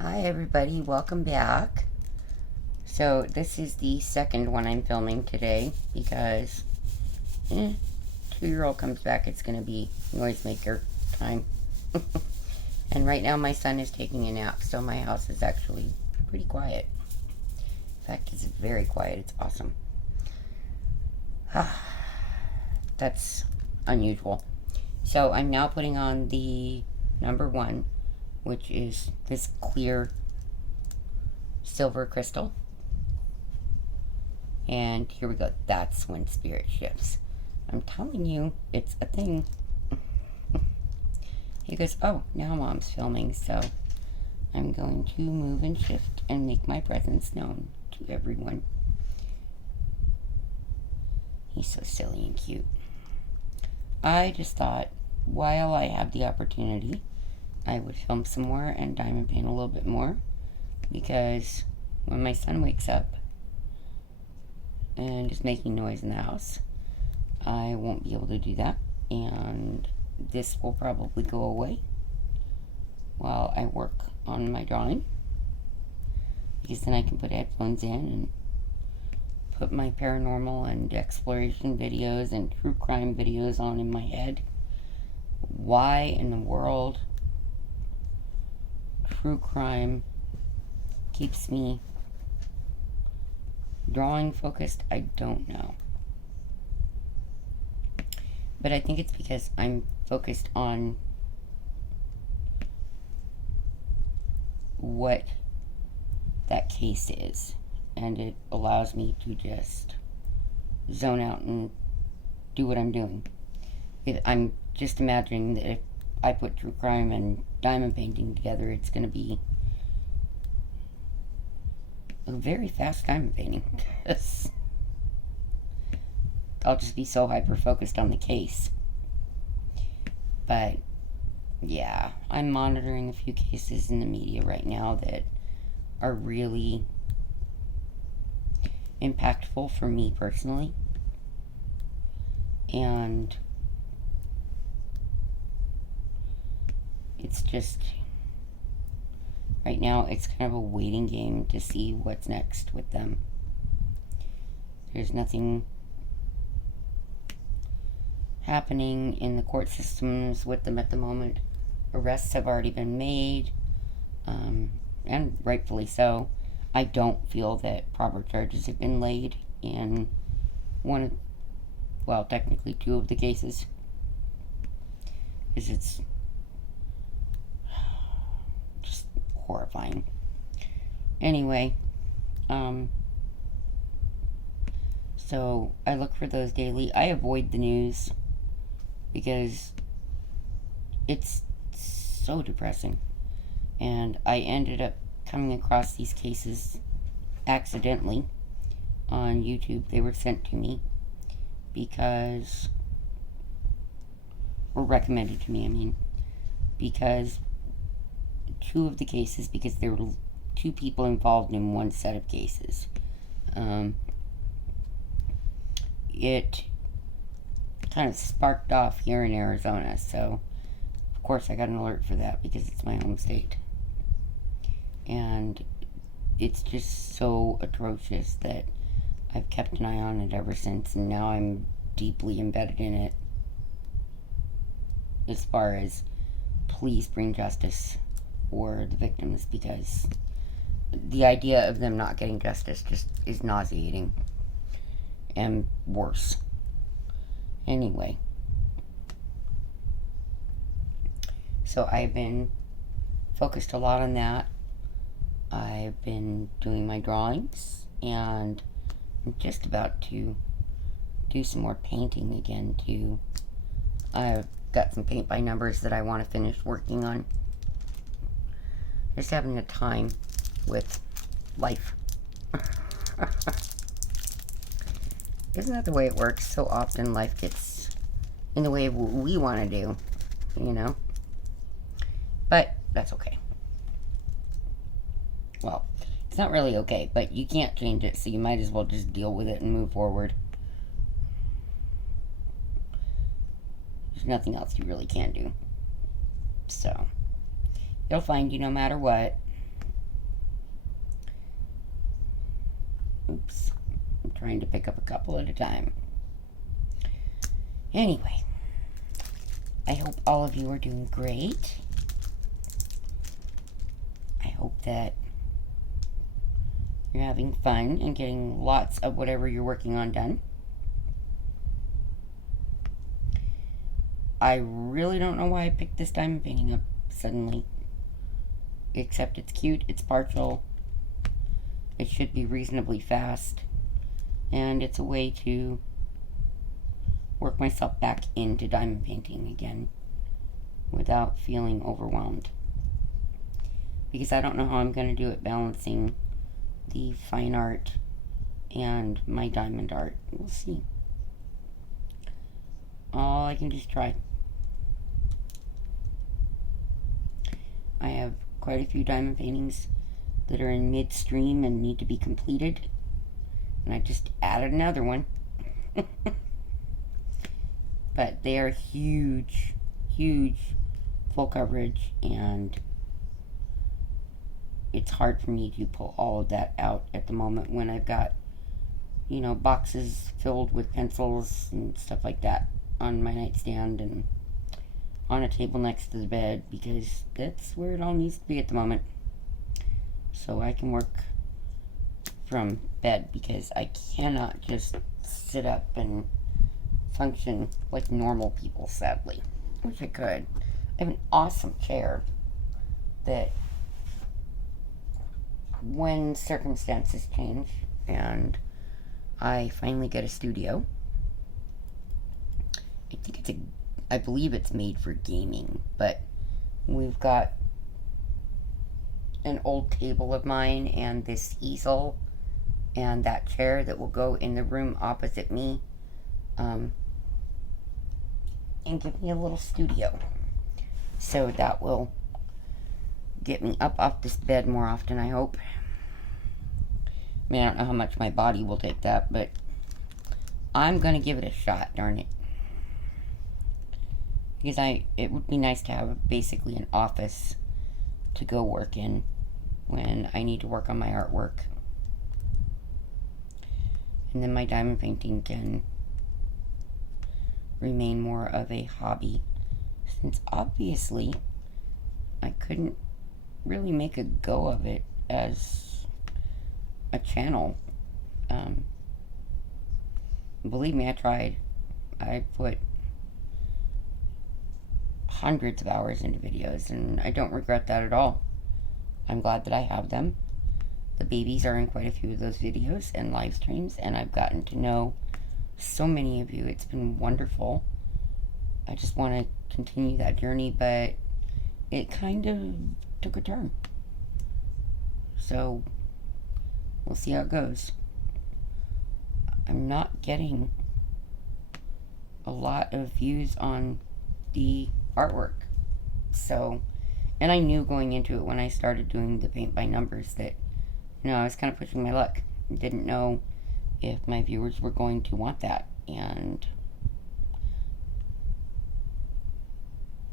Hi everybody, welcome back. So this is the second one I'm filming today because 2-year-old comes back, it's going to be noisemaker time. And right now my son is taking a nap, so my house is actually pretty quiet. In fact, it's very quiet, it's awesome. That's unusual. So I'm now putting on the number 1, which is this clear silver crystal. And here we go. That's when spirit shifts. I'm telling you, it's a thing. He goes, oh, now mom's filming, so I'm going to move and shift and make my presence known to everyone. He's so silly and cute. I just thought, while I have the opportunity, I would film some more and diamond paint a little bit more, because when my son wakes up and is making noise in the house, I won't be able to do that, and this will probably go away while I work on my drawing, because then I can put headphones in and put my paranormal and exploration videos and true crime videos on in my head. Why in the world true crime keeps me drawing focused, I don't know. But I think it's because I'm focused on what that case is, and it allows me to just zone out and do what I'm doing. I'm just imagining that if I put true crime and diamond painting together, it's going to be a very fast diamond painting. I'll just be so hyper focused on the case. But yeah, I'm monitoring a few cases in the media right now that are really impactful for me personally. And it's just, right now it's kind of a waiting game to see what's next with them. There's nothing happening in the court systems with them at the moment. Arrests have already been made, and rightfully so. I don't feel that proper charges have been laid in technically 2 of the cases. Because it's just horrifying. Anyway, so I look for those daily. I avoid the news because it's so depressing. And I ended up coming across these cases accidentally on YouTube. They were sent to me because, or recommended to me, because 2 of the cases, because there were 2 people involved in one set of cases. It kind of sparked off here in Arizona, so of course I got an alert for that because it's my home state. And it's just so atrocious that I've kept an eye on it ever since, and now I'm deeply embedded in it as far as please bring justice for the victims, because the idea of them not getting justice just is nauseating and worse. Anyway, so I've been focused a lot on that. I've been doing my drawings, and I'm just about to do some more painting again too. I've got some paint by numbers that I want to finish working on. Just having a time with life. Isn't that the way it works? So often life gets in the way of what we want to do, you know? But that's okay. Well, it's not really okay, but you can't change it, so you might as well just deal with it and move forward. There's nothing else you really can do. So, it'll find you no matter what. Oops. I'm trying to pick up a couple at a time. Anyway, I hope all of you are doing great. I hope that you're having fun and getting lots of whatever you're working on done. I really don't know why I picked this diamond painting up suddenly. Except it's cute, it's partial, it should be reasonably fast, and it's a way to work myself back into diamond painting again without feeling overwhelmed. Because I don't know how I'm going to do it balancing the fine art and my diamond art. We'll see. All I can do is try. I have quite a few diamond paintings that are in midstream and need to be completed. And I just added another one. But they are huge, huge full coverage, and it's hard for me to pull all of that out at the moment when I've got, you know, boxes filled with pencils and stuff like that on my nightstand and on a table next to the bed, because that's where it all needs to be at the moment. So I can work from bed, because I cannot just sit up and function like normal people, sadly. I wish I could. I have an awesome chair that, when circumstances change and I finally get a studio, I believe it's made for gaming, but we've got an old table of mine and this easel and that chair that will go in the room opposite me, and give me a little studio. So that will get me up off this bed more often, I hope. I mean, I don't know how much my body will take that, but I'm gonna give it a shot, darn it. Because it would be nice to have basically an office to go work in when I need to work on my artwork. And then my diamond painting can remain more of a hobby, since obviously I couldn't really make a go of it as a channel. Believe me, I tried. I put hundreds of hours into videos, and I don't regret that at all. I'm glad that I have them. The babies are in quite a few of those videos and live streams, and I've gotten to know so many of you. It's been wonderful. I just want to continue that journey, but it kind of took a turn. So we'll see how it goes. I'm not getting a lot of views on the artwork. So, and I knew going into it when I started doing the paint by numbers that, you know, I was kind of pushing my luck. I didn't know if my viewers were going to want that, and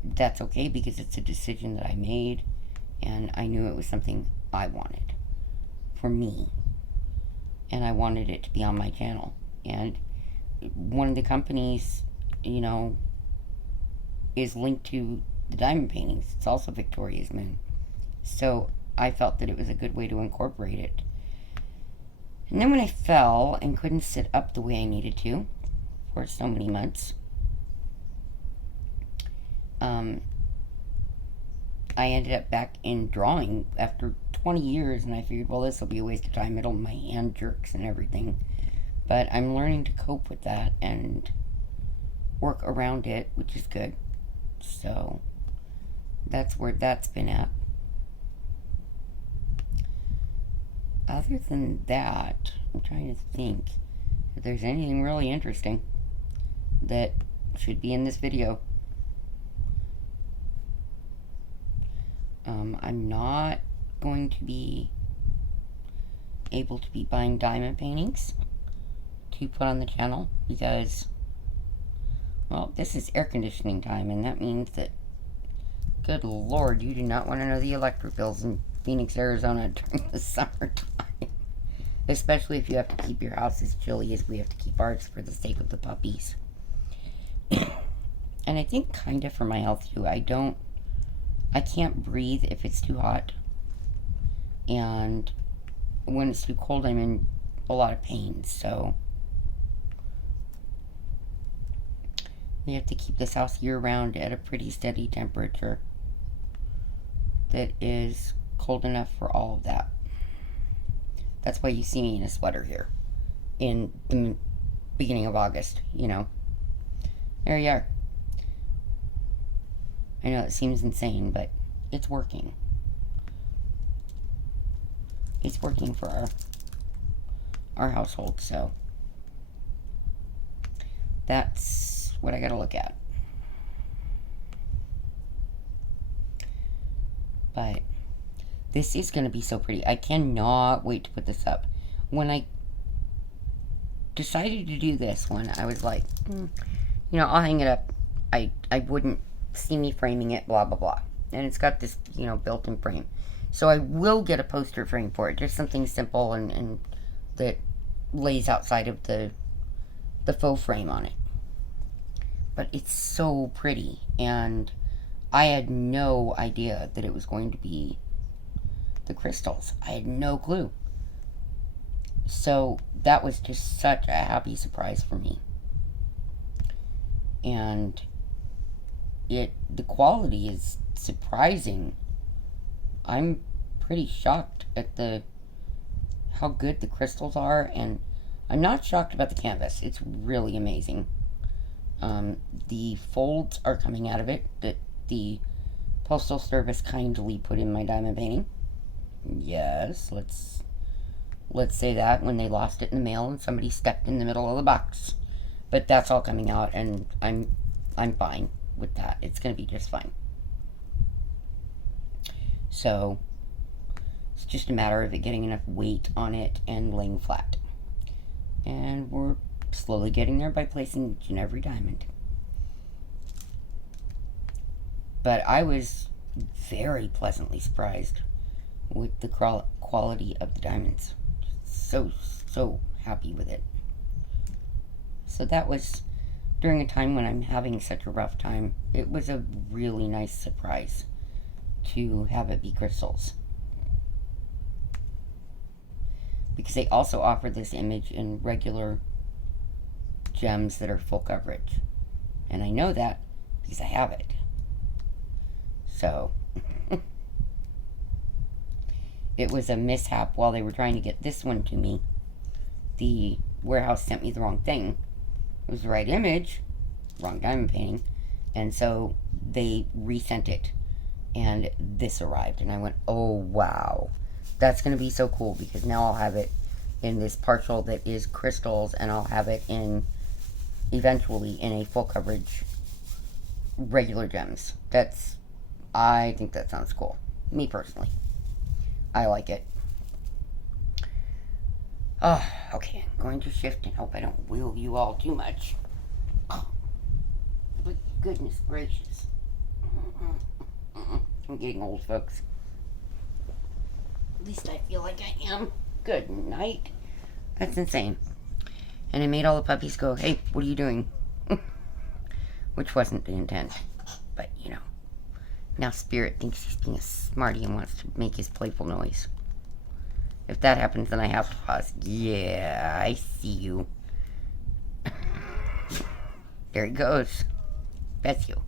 that's okay, because it's a decision that I made, and I knew it was something I wanted for me, and I wanted it to be on my channel. And one of the companies, you know, is linked to the diamond paintings. It's also Victoria's Moon. So I felt that it was a good way to incorporate it. And then when I fell and couldn't sit up the way I needed to for so many months, I ended up back in drawing after 20 years, and I figured, well, this will be a waste of time. My hand jerks and everything. But I'm learning to cope with that and work around it, which is good. So that's where that's been at. Other than that, I'm trying to think if there's anything really interesting that should be in this video. I'm not going to be able to be buying diamond paintings to put on the channel, because, well, this is air conditioning time, and that means that, good Lord, you do not want to know the electric bills in Phoenix, Arizona during the summertime. Especially if you have to keep your house as chilly as we have to keep ours for the sake of the puppies. And I think kind of for my health too. I can't breathe if it's too hot. And when it's too cold, I'm in a lot of pain. So we have to keep this house year-round at a pretty steady temperature that is cold enough for all of that. That's why you see me in a sweater here in the beginning of August, you know. There you are. I know it seems insane, but it's working. It's working for our household, so that's what I gotta look at. But this is gonna be so pretty. I cannot wait to put this up. When I decided to do this one, I was like, you know, I'll hang it up. I wouldn't see me framing it, blah, blah, blah. And it's got this, you know, built-in frame. So I will get a poster frame for it. Just something simple and that lays outside of the faux frame on it. But it's so pretty. And I had no idea that it was going to be the crystals. I had no clue. So that was just such a happy surprise for me. And the quality is surprising. I'm pretty shocked at how good the crystals are, and I'm not shocked about the canvas. It's really amazing. The folds are coming out of it that the Postal Service kindly put in my diamond painting. Yes, let's say that, when they lost it in the mail and somebody stepped in the middle of the box. But that's all coming out, and I'm fine with that. It's going to be just fine. So it's just a matter of it getting enough weight on it and laying flat. And we're slowly getting there by placing each and every diamond. But I was very pleasantly surprised with the quality of the diamonds. So happy with it. So that was during a time when I'm having such a rough time. It was a really nice surprise to have it be crystals. Because they also offer this image in regular gems that are full coverage. And I know that because I have it. So it was a mishap while they were trying to get this one to me. The warehouse sent me the wrong thing. It was the right image, wrong diamond painting, and so they resent it, and this arrived, and I went, oh wow, that's going to be so cool, because now I'll have it in this partial that is crystals, and I'll have it in, eventually, in a full coverage regular gems. I think that sounds cool, me personally. I like it. Oh, okay, I'm going to shift and hope I don't wheel you all too much. Oh, but goodness gracious. I'm getting old, folks. At least I feel like I am. Good night. That's insane. And I made all the puppies go, hey, what are you doing? Which wasn't the intent. But, you know. Now Spirit thinks he's being a smarty and wants to make his playful noise. If that happens, then I have to pause. Yeah, I see you. There he goes. That's you.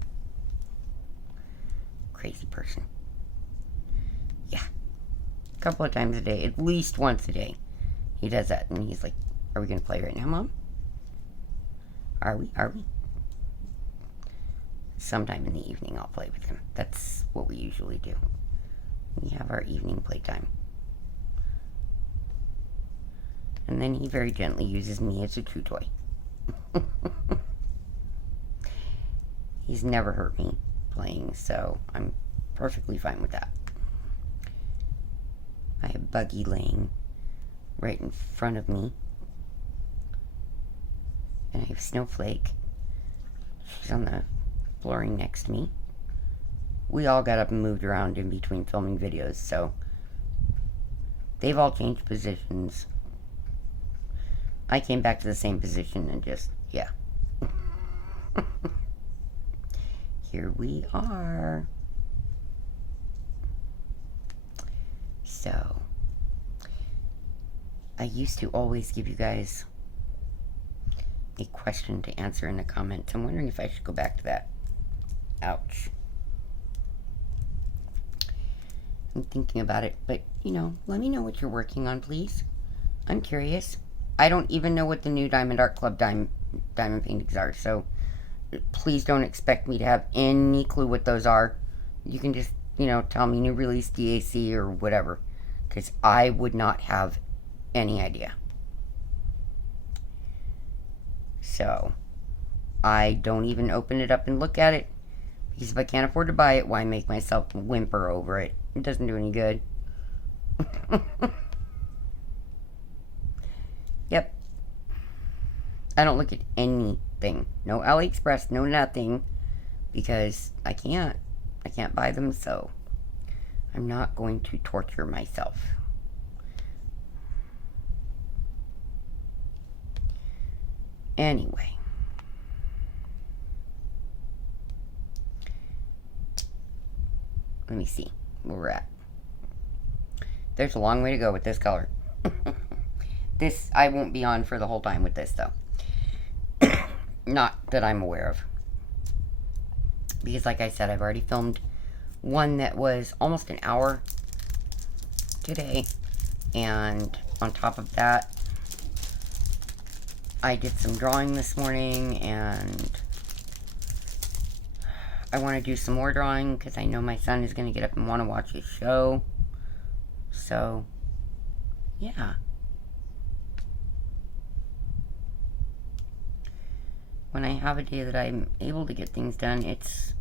Crazy person. Yeah. A couple of times a day. At least once a day. He does that. And he's like, are we going to play right now, Mom? Are we? Sometime in the evening I'll play with him. That's what we usually do. We have our evening playtime. And then he very gently uses me as a chew toy. He's never hurt me playing, so I'm perfectly fine with that. I have Buggy laying right in front of me. And I have Snowflake. She's on the flooring next to me. We all got up and moved around in between filming videos, so they've all changed positions I came back to the same position and just, yeah. Here we are. So, I used to always give you guys a question to answer in the comments. I'm wondering if I should go back to that. Ouch. I'm thinking about it, but, you know, let me know what you're working on, please. I'm curious. I don't even know what the new Diamond Art Club diamond paintings are, so please don't expect me to have any clue what those are. You can just, you know, tell me new release DAC or whatever, because I would not have any idea. So, I don't even open it up and look at it, because if I can't afford to buy it, why make myself whimper over it? It doesn't do any good. Yep. I don't look at anything. No AliExpress, no nothing, because I can't buy them, so I'm not going to torture myself. Anyway. Let me see where we're at. There's a long way to go with this color. This, I won't be on for the whole time with this, though. Not that I'm aware of. Because, like I said, I've already filmed one that was almost an hour today. And on top of that, I did some drawing this morning, and I want to do some more drawing because I know my son is going to get up and want to watch his show. So, yeah. When I have a day that I'm able to get things done, it's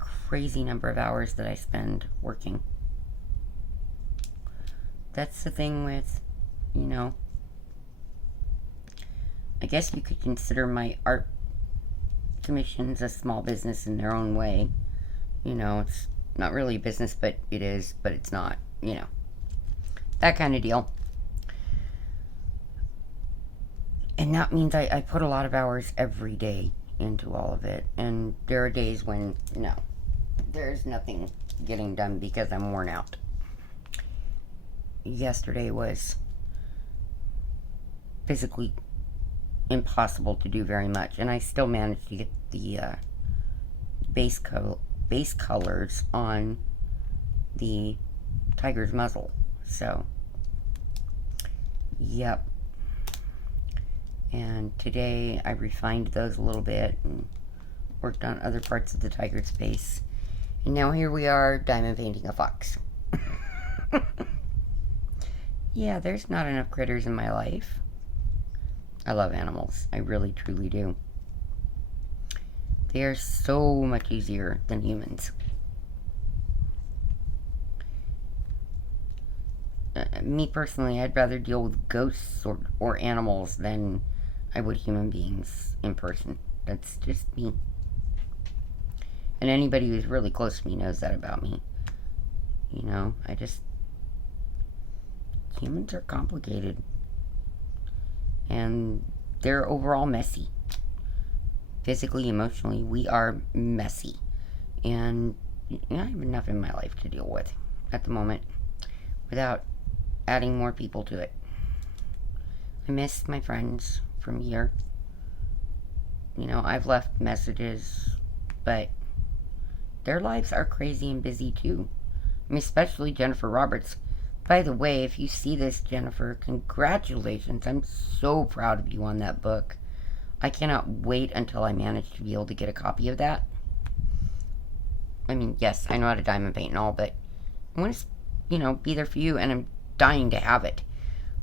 a crazy number of hours that I spend working. That's the thing with, you know, I guess you could consider my art commissions a small business in their own way. You know, it's not really a business, but it is, but it's not, you know. That kind of deal. And that means I put a lot of hours every day into all of it. And there are days when, no, there's nothing getting done because I'm worn out. Yesterday was physically impossible to do very much. And I still managed to get the base colors on the tiger's muzzle. So, yep. And today I refined those a little bit and worked on other parts of the tiger's face. And now here we are, diamond painting a fox. Yeah, there's not enough critters in my life. I love animals. I really, truly do. They are so much easier than humans. Me personally, I'd rather deal with ghosts or animals than I would human beings in person. That's just me. And anybody who's really close to me knows that about me. You know, humans are complicated. And they're overall messy. Physically, emotionally, we are messy. And you know, I have enough in my life to deal with at the moment without adding more people to it. I miss my friends from here. You know, I've left messages, but their lives are crazy and busy too. I mean, especially Jennifer Roberts. By the way, if you see this, Jennifer, congratulations. I'm so proud of you on that book. I cannot wait until I manage to be able to get a copy of that. I mean, yes, I know how to diamond paint and all, but I want to, you know, be there for you, and I'm dying to have it.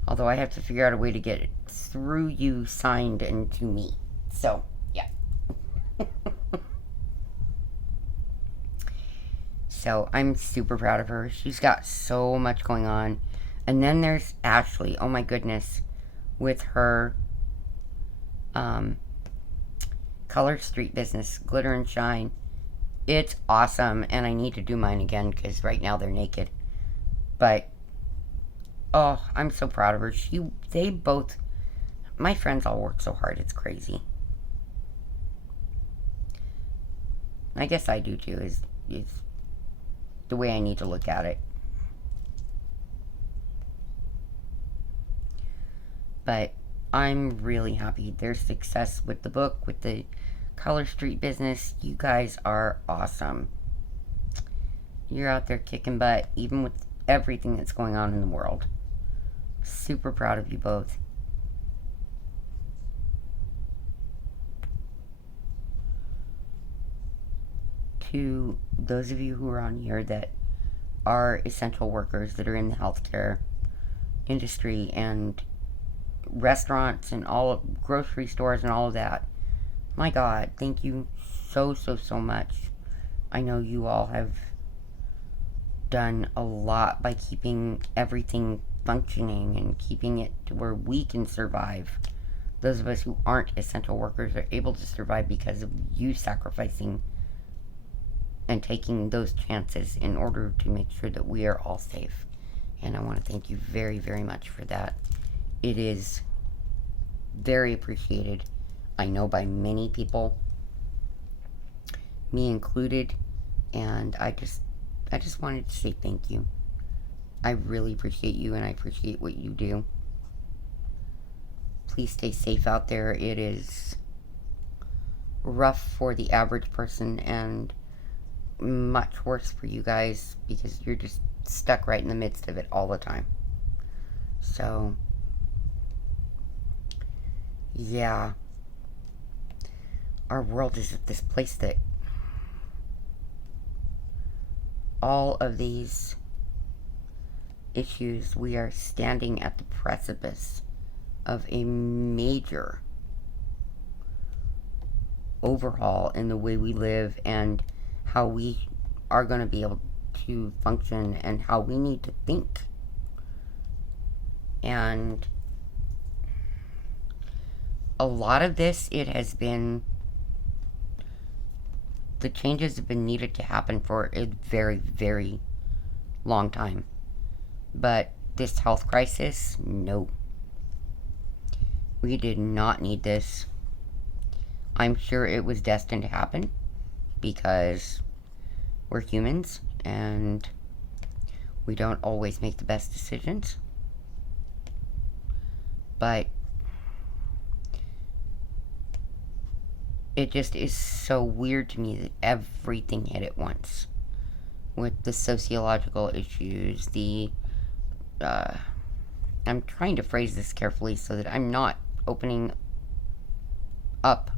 Although I have to figure out a way to get it through you signed and to me. So, yeah. So, I'm super proud of her. She's got so much going on. And then there's Ashley. Oh my goodness. With her Color Street business, Glitter and Shine. It's awesome. And I need to do mine again because right now they're naked. But oh, I'm so proud of her. They both My friends all work so hard, it's crazy. I guess I do too, is the way I need to look at it. But I'm really happy. Their success with the book, with the Color Street business, you guys are awesome. You're out there kicking butt, even with everything that's going on in the world. Super proud of you both. To those of you who are on here that are essential workers, that are in the healthcare industry and restaurants and all of grocery stores and all of that, my God, thank you so much. I know you all have done a lot by keeping everything functioning and keeping it to where we can survive. Those of us who aren't essential workers are able to survive because of you sacrificing and taking those chances in order to make sure that we are all safe. And I want to thank you very, very much for that. It is very appreciated, I know, by many people, me included, and I just wanted to say thank you. I really appreciate you, and I appreciate what you do. Please stay safe out there. It is rough for the average person, and much worse for you guys, because you're just stuck right in the midst of it all the time. So, yeah. Our world is at this place that all of these issues, we are standing at the precipice of a major overhaul in the way we live and how we are going to be able to function and how we need to think. And a lot of this, it has been, the changes have been needed to happen for a very, very long time. But this health crisis, no. We did not need this. I'm sure it was destined to happen because we're humans and we don't always make the best decisions. But it just is so weird to me that everything hit at once. With the sociological issues, I'm trying to phrase this carefully so that I'm not opening up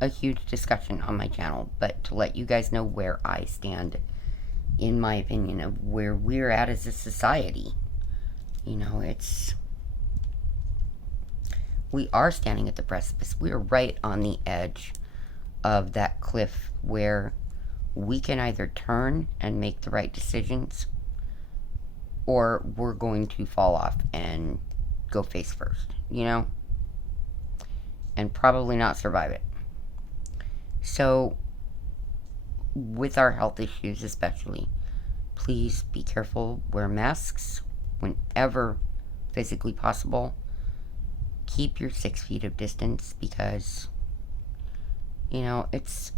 a huge discussion on my channel, but to let you guys know where I stand, in my opinion, of where we're at as a society. You know, we are standing at the precipice. We are right on the edge of that cliff where we can either turn and make the right decisions, or we're going to fall off and go face first, you know? And probably not survive it. So, with our health issues especially, please be careful, wear masks whenever physically possible. Keep your 6 feet of distance because, you know, it's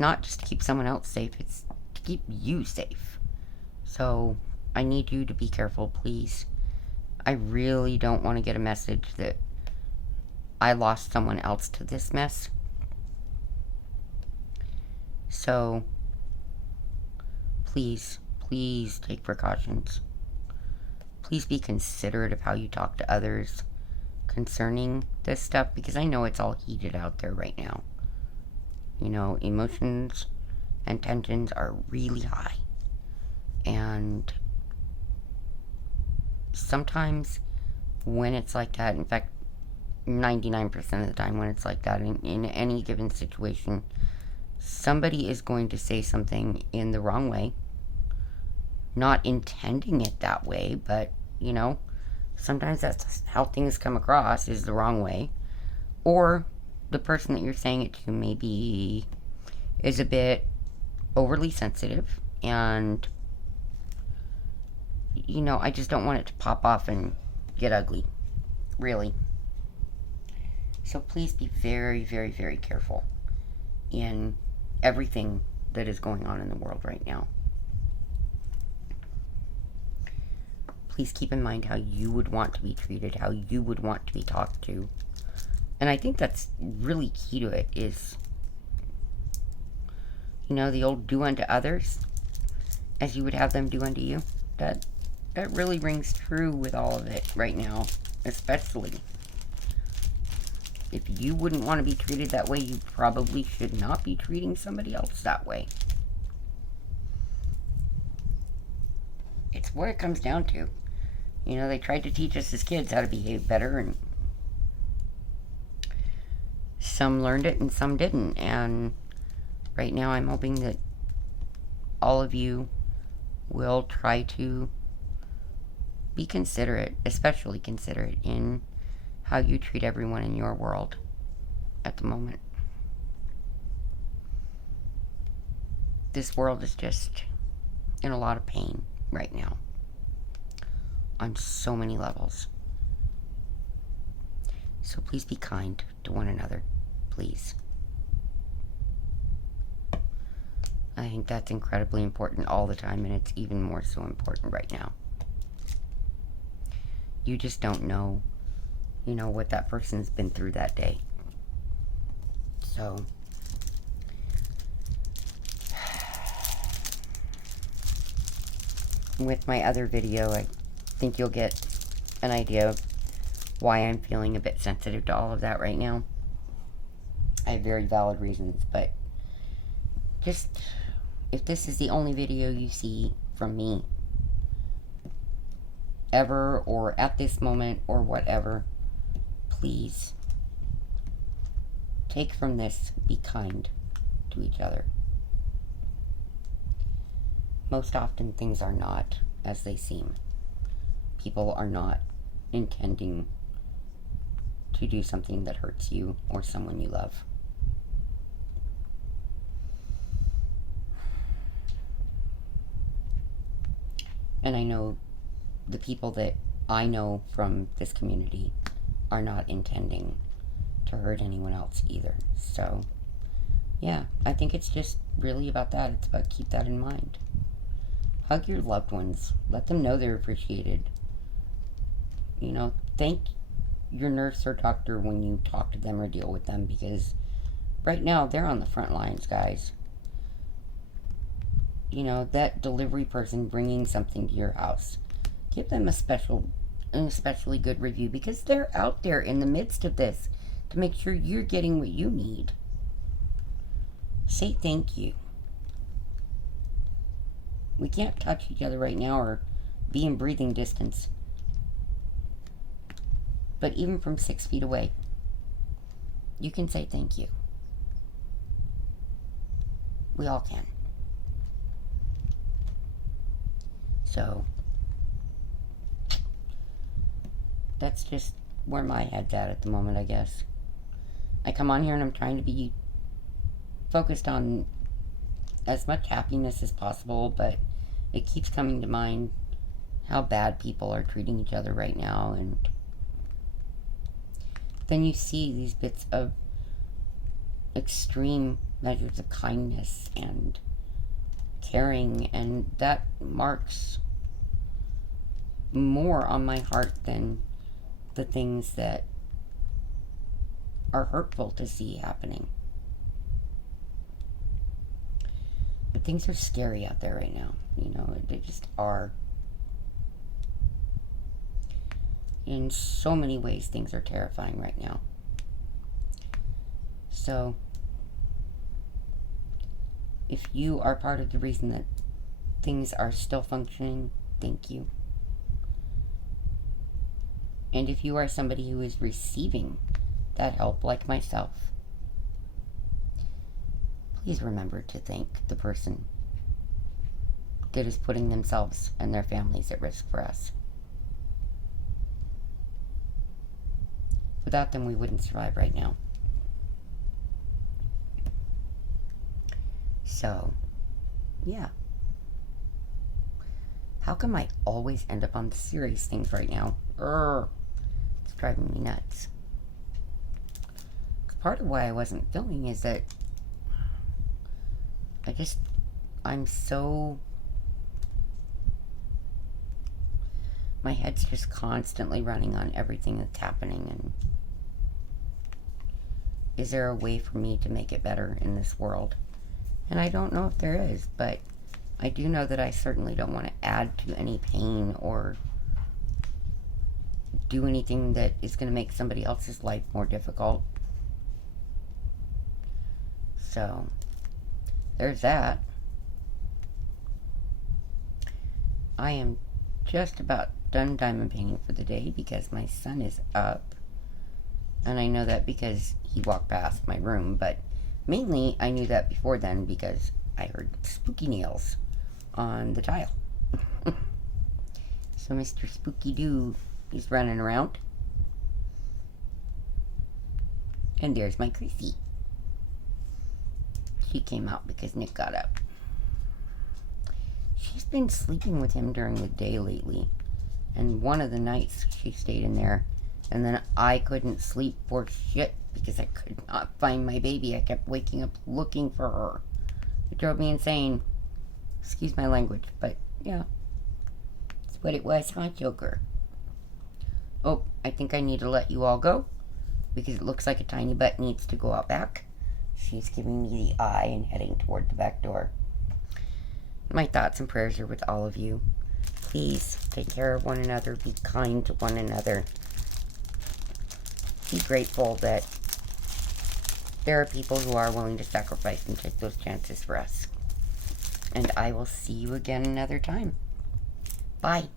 not just to keep someone else safe, it's to keep you safe. So, I need you to be careful, please. I really don't want to get a message that I lost someone else to this mess. So, please take precautions. Please be considerate of how you talk to others concerning this stuff, because I know it's all heated out there right now. You know, emotions and tensions are really high. And sometimes when it's like that, in fact, 99% of the time when it's like that, in any given situation, somebody is going to say something in the wrong way. Not intending it that way, but, you know, sometimes that's how things come across, is the wrong way. Or the person that you're saying it to maybe is a bit overly sensitive, and, you know, I just don't want it to pop off and get ugly. Really. So please be very, very, very careful in everything that is going on in the world right now. Please keep in mind how you would want to be treated, how you would want to be talked to. And I think that's really key to it is, you know, the old do unto others as you would have them do unto you. That really rings true with all of it right now, especially. If you wouldn't want to be treated that way, you probably should not be treating somebody else that way. It's what it comes down to. You know, they tried to teach us as kids how to behave better, and some learned it and some didn't. And right now I'm hoping that all of you will try to be considerate, especially considerate in how you treat everyone in your world at the moment. This world is just in a lot of pain right now on so many levels. So please be kind to one another, please. I think that's incredibly important all the time, and it's even more so important right now. You just don't know, you know, what that person's been through that day. So, with my other video, I think you'll get an idea of why I'm feeling a bit sensitive to all of that right now. I have very valid reasons, but just, if this is the only video you see from me, ever, or at this moment, or whatever, please take from this, be kind to each other. Most often things are not as they seem. People are not intending to do something that hurts you or someone you love. And I know the people that I know from this community are not intending to hurt anyone else either. So, yeah, I think it's just really about that. It's about keep that in mind. Hug your loved ones. Let them know they're appreciated. You know, thank your nurse or doctor when you talk to them or deal with them, because right now they're on the front lines, guys. You know, that delivery person bringing something to your house, give them an especially good review, because they're out there in the midst of this to make sure you're getting what you need. Say thank you. We can't touch each other right now or be in breathing distance. But even from 6 feet away, you can say thank you. We all can. So, that's just where my head's at the moment, I guess. I come on here and I'm trying to be focused on as much happiness as possible, but it keeps coming to mind how bad people are treating each other right now, and then you see these bits of extreme measures of kindness and caring, and that marks more on my heart than the things that are hurtful to see happening. But things are scary out there right now. You know, they just are. In so many ways, things are terrifying right now. So, if you are part of the reason that things are still functioning, thank you. And if you are somebody who is receiving that help, like myself, please remember to thank the person that is putting themselves and their families at risk for us. Without them, we wouldn't survive right now. So, yeah. How come I always end up on the serious things right now? It's driving me nuts. part of why I wasn't filming is that I'm so, my head's just constantly running on everything that's happening, and is there a way for me to make it better in this world? And I don't know if there is, but I do know that I certainly don't want to add to any pain or do anything that is going to make somebody else's life more difficult. So, there's that. I am just about done diamond painting for the day because my son is up. And I know that because he walked past my room, but mainly I knew that before then because I heard spooky nails on the tile. So Mr. Spooky Doo is running around. And there's my Chrissy. She came out because Nick got up. She's been sleeping with him during the day lately. And one of the nights she stayed in there. And then I couldn't sleep for shit because I could not find my baby. I kept waking up looking for her. It drove me insane. Excuse my language, but yeah. That's what it was, huh, Joker? Oh, I think I need to let you all go because it looks like a tiny butt needs to go out back. She's giving me the eye and heading toward the back door. My thoughts and prayers are with all of you. Please take care of one another. Be kind to one another. Be grateful that there are people who are willing to sacrifice and take those chances for us. And I will see you again another time. Bye.